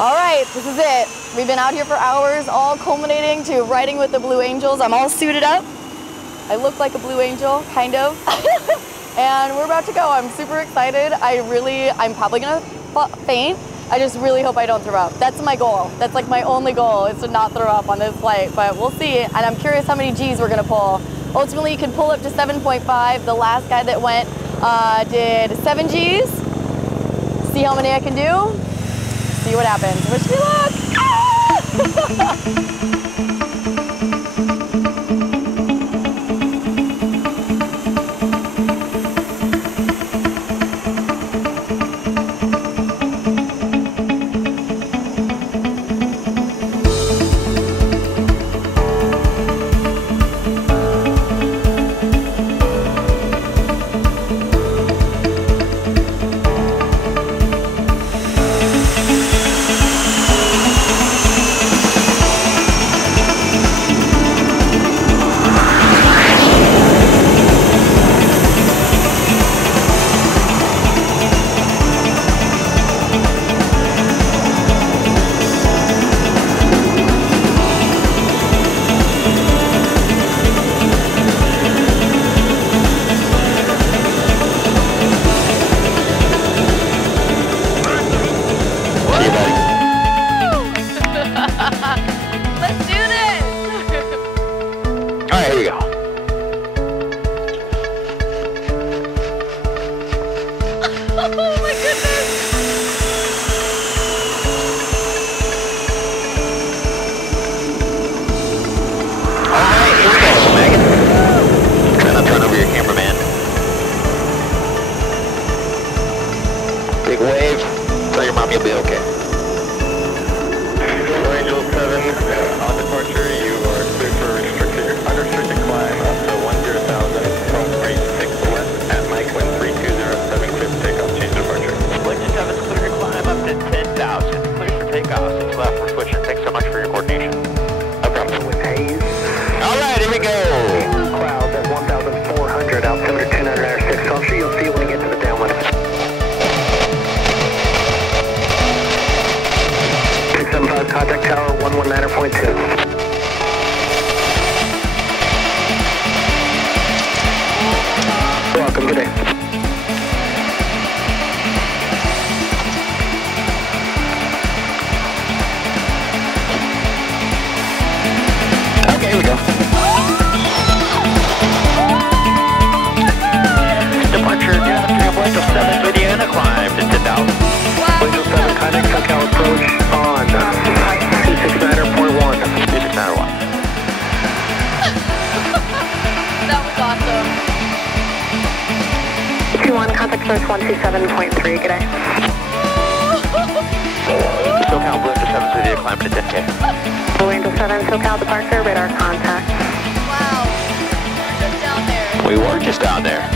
All right, this is it. We've been out here for hours, all culminating to riding with the Blue Angels. I'm all suited up. I look like a Blue Angel, kind of. And we're about to go. I'm super excited. I'm probably gonna faint. I just really hope I don't throw up. That's my goal. That's like my only goal, is to not throw up on this flight, but we'll see. And I'm curious how many G's we're gonna pull. Ultimately, you can pull up to 7.5. The last guy that went did 7 G's. See how many I can do. See what happens. Wish me luck. Ah! Contact tower 119.2. Welcome, good day. Okay, here we go. Departure, Windows 7 video and a climb to 10,000. Windows 7, contact SoCal approach on 269.1. 269.1. That was awesome. 21, contact source 127.3, good day. SoCal Blue Angel 7 video climb to 10K. Blue Angel 7, SoCal departure, radar contact. Wow, we're just down there. We were just down there.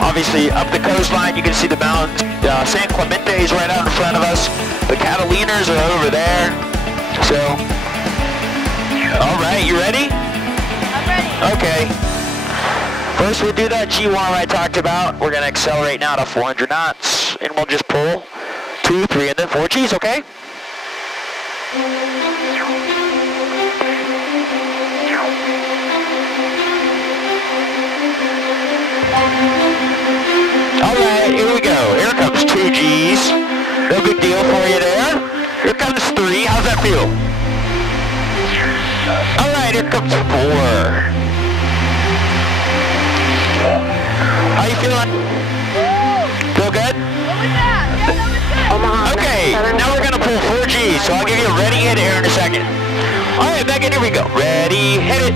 Obviously, up the coastline, you can see the mountains. San Clemente is right out in front of us. The Catalinas are over there. So, all right, you ready? I'm ready. Okay. First, we'll do that G1 I talked about. We're going to accelerate now to 400 knots, and we'll just pull 2, 3, and then 4 Gs, okay? All right, here we go. Here comes 2 Gs. No big deal for you there. Here comes 3. How's that feel? All right, here comes 4. How you feeling? Feel good? What was that? Yeah, that was good. Omaha. Okay, now we're gonna pull 4 Gs, so I'll give you a ready hit here in a second. All right, Megan, here we go. Ready, hit it.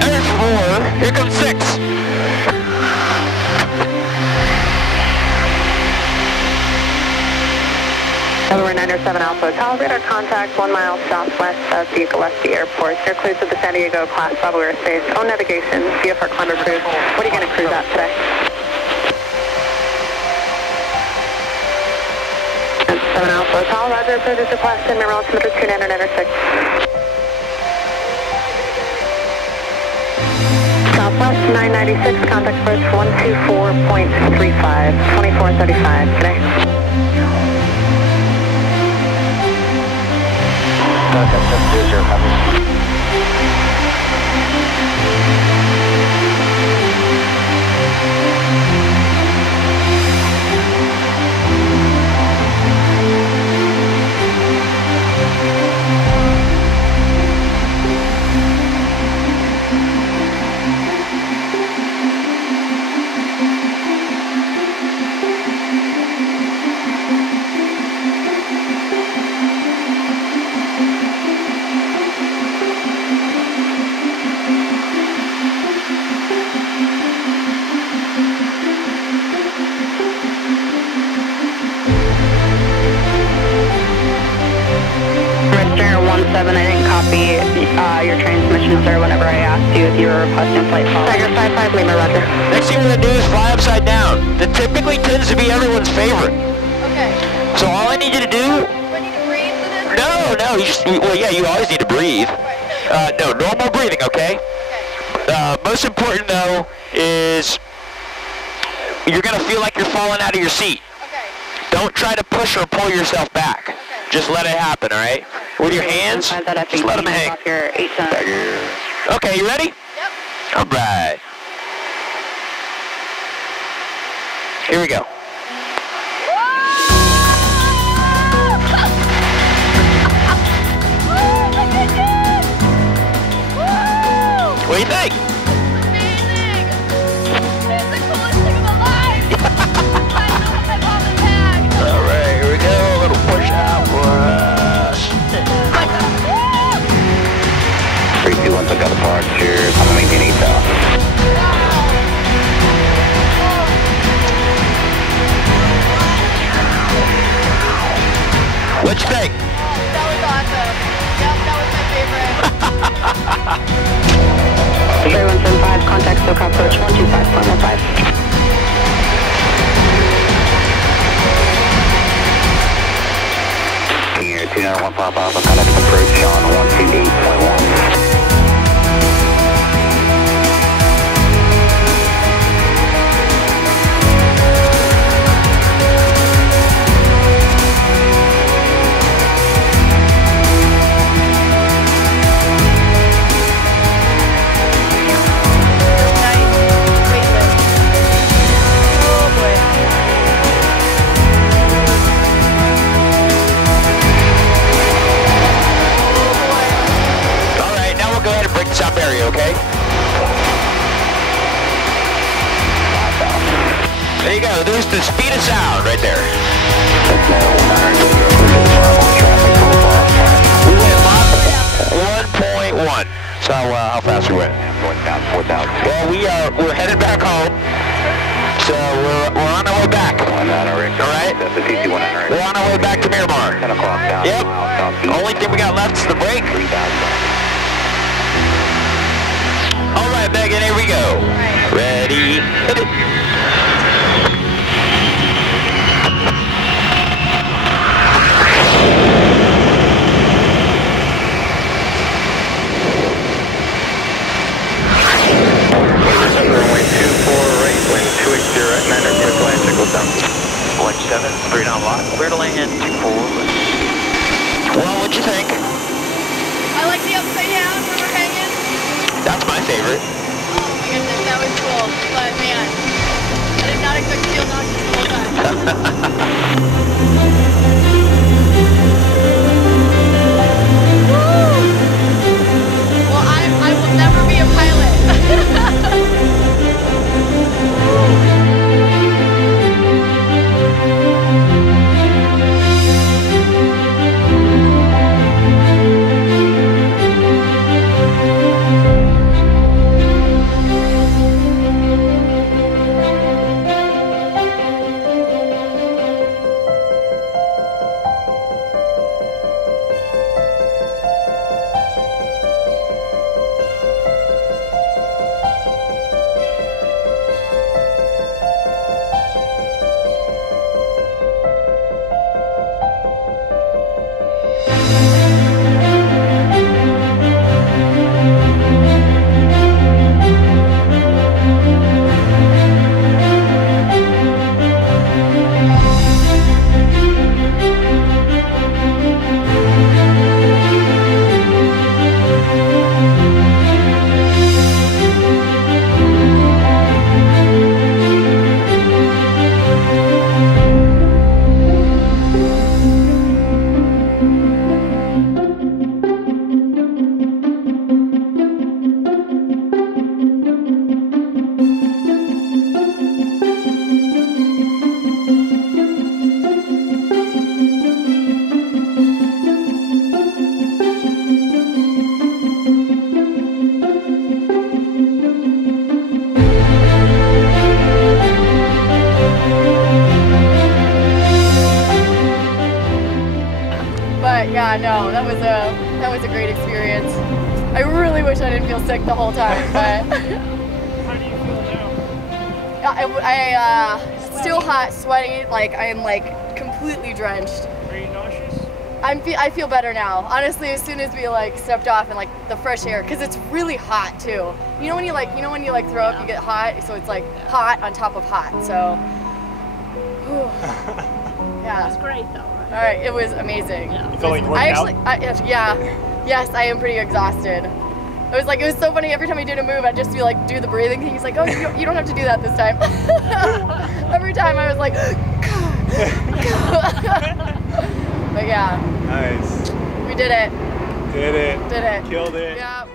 There's 4. Here comes 6. Delaware 907 Alpha Hotel, radar contact 1 mile southwest of the Gillespie Airport. You're cleared to the San Diego class level airspace. Own navigation, VFR climber cruise. What are you going to cruise at today? 7 Alpha Hotel, roger, approach request, and mirror altimeter 2996. Southwest 996, contact approach 124.35, 2435 today. Okay, 700, copy. I didn't copy your transmission, sir, whenever I asked you if you were requesting flight follow. Tiger 55, Lima, roger. Next thing we're going to do is fly upside down. That typically tends to be everyone's favorite. Okay. So all I need you to do... Do I need to breathe for this? No, you just... Well, yeah, you always need to breathe. No, normal breathing, okay? Most important, though, is you're going to feel like you're falling out of your seat. Okay. Don't try to push or pull yourself back. Okay. Just let it happen, all right? With your hands, just let them hang. Okay, you ready? Yep. All right. Here we go. What do you think? Amazing! It's the coolest thing of my life! I don't have my mom and bag! All right, here we go. A little push out for us. 321, took out departure. I'm maintaining south. What'd you think? That was awesome. Yep, that was my favorite. 3175, contact SoCal approach 125.15. Here, 291 pop off, contact approach on 128.1. South area, okay? There you go. There's the speed of sound right there. We went Mach 1.1. So how fast we went? 4,000. Well, we're headed back home. So we're on our way back. All right? We're on our way back to Miramar. 10 o'clock down. Yep. Only thing we got left is the brake. 3,000. All right, Megan, here we go. Ready, hit it. Runway 24, right, wind 280 at 9 or 2 land, check what's down. 17, 3 down lock, clear to land, 24. Well, what'd you think? I like the upside down where we're hanging. That's my favorite. Oh my goodness, that was cool. But man, I did not expect to feel nauseous the whole time. Well, I will never be a pilot. But yeah, no, that was a great experience. I really wish I didn't feel sick the whole time, but. How do you feel now? I still hot, sweaty, like I am like completely drenched. Are you nauseous? I feel better now. Honestly, as soon as we like stepped off and like the fresh air, because it's really hot too. You know when you like throw up, you get hot, so it's like hot on top of hot. So, yeah. It's great though, right? All right, it was amazing. Yeah. You feel like you worked out? Yes, I am pretty exhausted. It was so funny. Every time I did a move, I'd just be like, do the breathing thing. He's like, oh, you don't have to do that this time. Every time I was like, but yeah. Nice. We did it. Did it. Did it. Killed it. Yeah.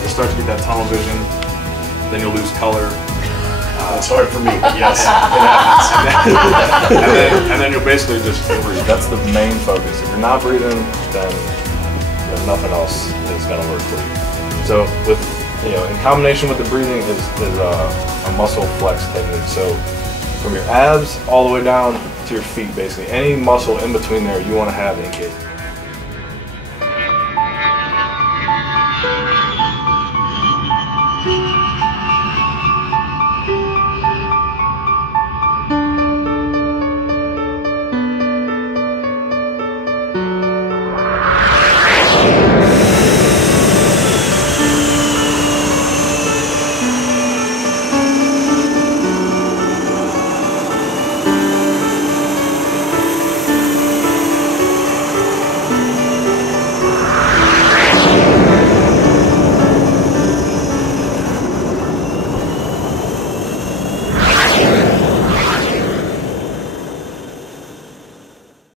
You'll start to get that tunnel vision, then you'll lose color. It's hard for me, but yes, it happens. and then you'll basically just breathe. That's the main focus. If you're not breathing, then nothing else is going to work for you. So in combination with the breathing is a muscle flex technique. So from your abs all the way down to your feet, basically any muscle in between there you want to have engaged.